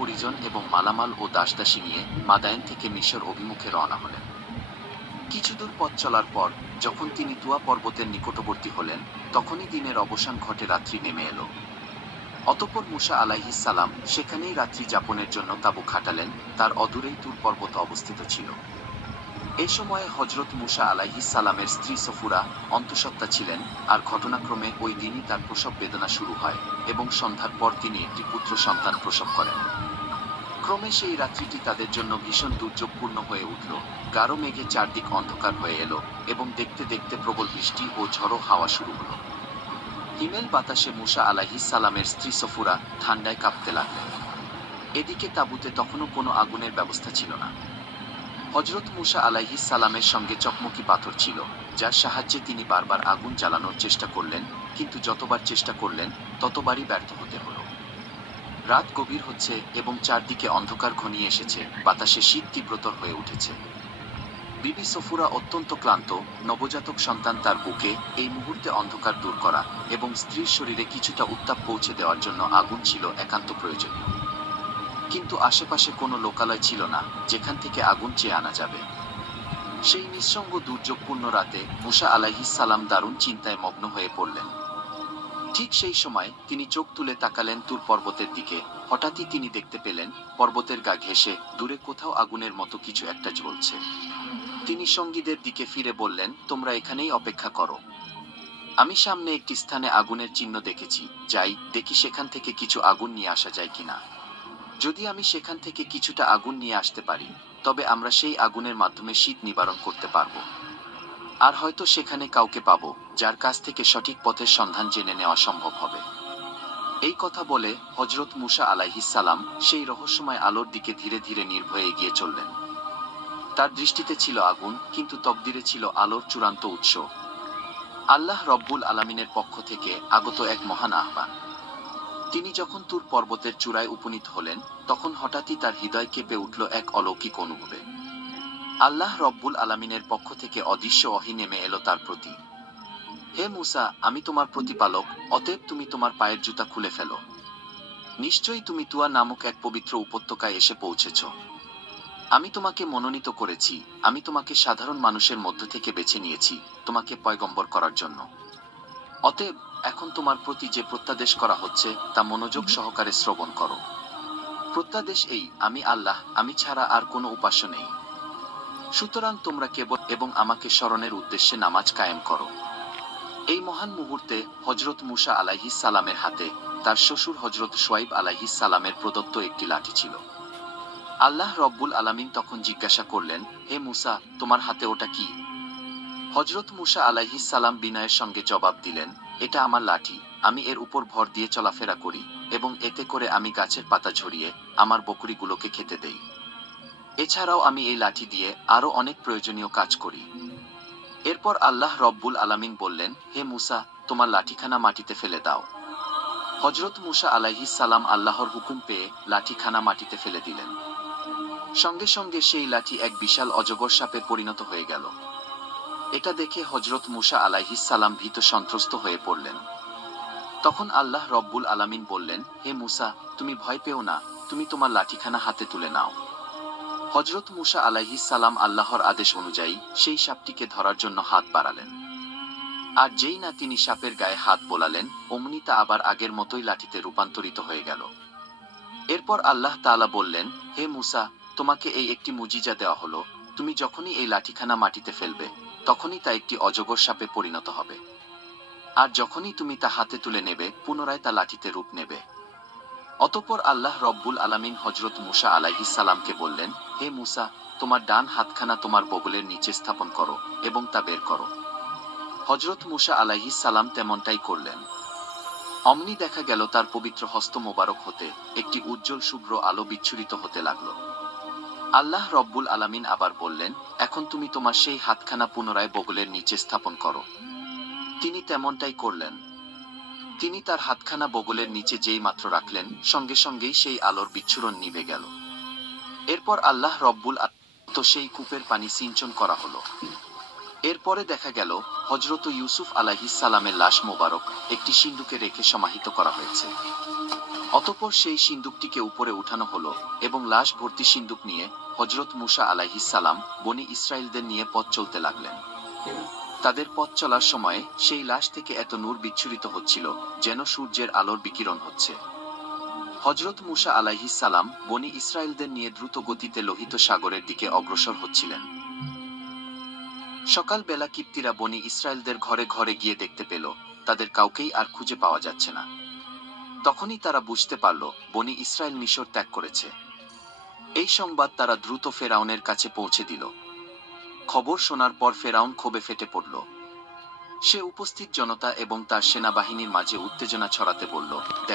পরিজন এবং মালামাল ও দাসদাসী নিয়ে মাদায়েন থেকে মিশর অভিমুখে রওনা হলেন। কিছুদূর পথ চলার পর যখন তিনি তুয়া পর্বতের নিকটবর্তী হলেন, তখনই দিনের অবসান ঘটে, রাত্রি নেমে এলো। অতঃপর মুসা আলাইহিস সালাম সেখানেই রাত্রি যাপনের জন্য তাঁবু খাটালেন। তার অদূরেই তুর পর্বত অবস্থিত ছিল। এই সময়ে হযরত মুসা আলাইহিস সালামের স্ত্রী সফুরা অন্তঃসত্ত্বা ছিলেন, আর ঘটনাক্রমে ওই দিনই তার প্রসব বেদনা শুরু হয় এবং সন্ধ্যার পর তিনি একটি পুত্র সন্তান প্রসব করেন। ক্রমে সেই রাত্রিটি তাদের জন্য ভীষণ দুর্যোগপূর্ণ হয়ে উঠল। গাঢ় মেঘে চারদিক অন্ধকার হয়ে এলো এবং দেখতে দেখতে প্রবল বৃষ্টি ও ঝড়ো হাওয়া শুরু হলো। হিমেল বাতাসে মুসা আলাইহিস সালামের স্ত্রী সফুরা ঠান্ডায় কাঁপতে লাগলেন। এদিকে তাঁবুতে তখনও কোনো আগুনের ব্যবস্থা ছিল না। হযরত মুসা আলাইহিস সালামের সঙ্গে চকমকি পাথর ছিল, যার সাহায্যে তিনি বারবার আগুন জ্বালানোর চেষ্টা করলেন, কিন্তু যতবার চেষ্টা করলেন ততবারই ব্যর্থ হতে হলো। রাত গভীর হচ্ছে এবং চারদিকে অন্ধকার ঘনিয়ে এসেছে, বাতাসে শীত তীব্রতর হয়ে উঠেছে। বিবি সফুরা অত্যন্ত ক্লান্ত। নবজাতক সন্তান তার বুকে, এই মুহূর্তে অন্ধকার দূর করা এবং স্ত্রীর শরীরে কিছুটা উত্তাপ পৌঁছে দেওয়ার জন্য আগুন ছিল একান্ত প্রয়োজনীয়। কিন্তু আশেপাশে কোনো লোকালয় ছিল না যেখান থেকে আগুন চেয়ে আনা যাবে। সেই নিঃসঙ্গ দুর্যোগপূর্ণ রাতে মুসা আলাইহিস সালাম দারুণ চিন্তায় মগ্ন হয়ে পড়লেন। ঠিক সেই সময় তিনি চোখ তুলে তাকালেন তুর পর্বতের দিকে। হঠাৎই তিনি দেখতে পেলেন পর্বতের গা ঘেঁষে দূরে কোথাও আগুনের মতো কিছু একটা জ্বলছে। তিনি সঙ্গীদের দিকে ফিরে বললেন, তোমরা এখানেই অপেক্ষা করো। আমি সামনে একটি স্থানে আগুনের চিহ্ন দেখেছি, যাই দেখি সেখান থেকে কিছু আগুন নিয়ে আসা যায় কিনা। যদি আমি সেখান থেকে কিছুটা আগুন নিয়ে আসতে পারি, তবে আমরা সেই আগুনের মাধ্যমে শীত নিবারণ করতে পারব। আর হয়তো সেখানে কাউকে পাবো যার কাছ থেকে সঠিক পথের সন্ধান জেনে নেওয়া সম্ভব হবে। এই কথা বলে হযরত মুসা আলাইহিস সালাম সেই রহস্যময় আলোর দিকে ধীরে ধীরে নির্ভয়ে এগিয়ে চললেন। তার দৃষ্টিতে ছিল আগুন, কিন্তু তকদিরে ছিল আলোর চূড়ান্ত উৎস। আল্লাহ রব্বুল আলামিনের পক্ষ থেকে আগত এক মহান আহ্বান। তিনি যখন তুর পর্বতের চূড়ায় উপনীত হলেন, তখন হঠাৎই তার হৃদয় কেঁপে উঠল এক অলৌকিক অনুভবে। আল্লাহ রব্বুল আলামিনের পক্ষ থেকে অদৃশ্য ওহী নেমে এলো তার প্রতি। হে মুসা, আমি তোমার প্রতিপালক, অতএব তুমি তোমার পায়ের জুতা খুলে ফেলো। নিশ্চয়ই তুমি তুয়া নামক এক পবিত্র উপত্যকায় এসে পৌঁছেছ। আমি তোমাকে মনোনীত করেছি, আমি তোমাকে সাধারণ মানুষের মধ্য থেকে বেছে নিয়েছি, তোমাকে পয়গম্বর করার জন্য। অতএব এখন তোমার প্রতি যে প্রত্যাদেশ করা হচ্ছে তা মনোযোগ সহকারে শ্রবণ করো। প্রত্যাদেশ এই, আমি আল্লাহ, আমি ছাড়া আর কোনো উপাস্য নেই। সুতরাং তোমরা কেবল এবং আমাকে স্মরণের উদ্দেশ্যে নামাজ কায়েম করো। এই মহান মুহূর্তে হযরত মুসা আলাইহিস সালামের হাতে তার শ্বশুর হযরত শুআইব আলাইহিস সালামের প্রদত্ত একটি লাঠি ছিল। আল্লাহ রব্বুল আলামিন তখন জিজ্ঞাসা করলেন, হে মুসা, তোমার হাতে ওটা কি? হযরত মুসা আলাইহিস সালাম বিনয়ের সঙ্গে জবাব দিলেন, এটা আমার লাঠি, আমি এর উপর ভর দিয়ে চলাফেরা করি এবং এতে করে আমি গাছের পাতা ঝরিয়ে আমার বকরীগুলোকে খেতে দেই। এছাড়াও আমি এই লাঠি দিয়ে আরো অনেক প্রয়োজনীয় কাজ করি। এরপর আল্লাহ রব্বুল আলামিন বললেন, হে মুসা, তোমার লাঠিখানা মাটিতে ফেলে দাও। হযরত মুসা আলাইহিস সালাম আল্লাহর হুকুম পেয়ে লাঠিখানা মাটিতে ফেলে দিলেন। সঙ্গে সঙ্গে সেই লাঠি এক বিশাল অজগর সাপে পরিণত হয়ে গেল। এটা দেখে হযরত মুসা আলাইহিস সালাম ভীত সন্ত্রস্ত হয়ে পড়লেন। তখন আল্লাহ রব্বুল আলামিন বললেন, হে মুসা, তুমি ভয় পেও না, তুমি তোমার লাঠিখানা হাতে তুলে নাও। হযরত মুসা আলাইহিস সালাম আল্লাহর আদেশ অনুযায়ী সেই সাপটিকে ধরার জন্য হাত বাড়ালেন। আর যেই না তিনি সাপের গায়ে হাত বোলালেন, অমনি তা আবার আগের মতোই লাঠিতে রূপান্তরিত হয়ে গেল। এরপর আল্লাহ তাআলা বললেন, হে মুসা, তোমাকে এই একটি মুজিজা দেওয়া হলো, তুমি যখনই এই লাঠিখানা মাটিতে ফেলবে, তখনই তা একটি অজগর সাপে পরিণত হবে। আর যখনই তুমি তা হাতে তুলে নেবে, পুনরায় তা লাঠিতে রূপ নেবে। অতঃপর আল্লাহ রব্বুল আলামিন হযরত মুসা আলাইহিস সালামকে বললেন, হে মুসা, তোমার ডান হাতখানা তোমার বগলের নিচে স্থাপন করো এবং তা বের করো। হযরত মুসা আলাইহিস সালাম তেমনটাই করলেন। অমনি দেখা গেল তার পবিত্র হস্ত মোবারক হতে একটি উজ্জ্বল শুভ্র আলো বিচ্ছুরিত হতে লাগল। আল্লাহ রব্বুল আলামিন আবার বললেন, এখন তুমি তোমার সেই হাতখানা পুনরায় বগলের নিচে স্থাপন করো। তিনি তেমনটাই করলেন। তিনি তার হাতখানা বগলের নিচে যেই মাত্র রাখলেন, সঙ্গে সঙ্গেই সেই আলোর বিচ্ছুরণ নিভে গেল। এরপর আল্লাহ রব্বুল আলামিন সেই কূপের পানি সিঞ্চন করা হলো। এরপরে দেখা গেল হযরত ইউসুফ আলাইহিস সালামের লাশ মোবারক একটি সিন্দুকে রেখে সমাহিত করা হয়েছে। অতঃপর সেই সিন্দুকটিকে উপরে উঠানো হলো এবং লাশ ভর্তি সিন্দুক নিয়ে হযরত মুসা আলাইহিস সালাম বনী ইসরাইলদের নিয়ে পথ চলতে লাগলেন। তাদের পথ চলার সময়ে সেই লাশ থেকে এত নূর বিচ্ছুরিত হচ্ছিল যেন সূর্যের আলোর বিকিরণ হচ্ছে। হযরত মুসা আলাইহিস সালাম বনী ইসরাইলদের নিয়ে দ্রুত গতিতে লোহিত সাগরের দিকে অগ্রসর হচ্ছিলেন। সকালবেলা কিপ্তিরা বনী ইসরাইলদের ঘরে ঘরে গিয়ে দেখতে পেল তাদের কাউকেই আর খুঁজে পাওয়া যাচ্ছে না। তখনই তারা বুঝতে পারল বনী ইসরাইল মিশর ত্যাগ করেছে। এই সংবাদ তারা দ্রুত ফেরাউনের কাছে পৌঁছে দিল। খবর শোনার পর ফেরাউন ক্ষোভে ফেটে পড়ল। সে উপস্থিত জনতা এবং তার সেনাবাহিনীর মাঝে উত্তেজনা ছড়াতে বলল,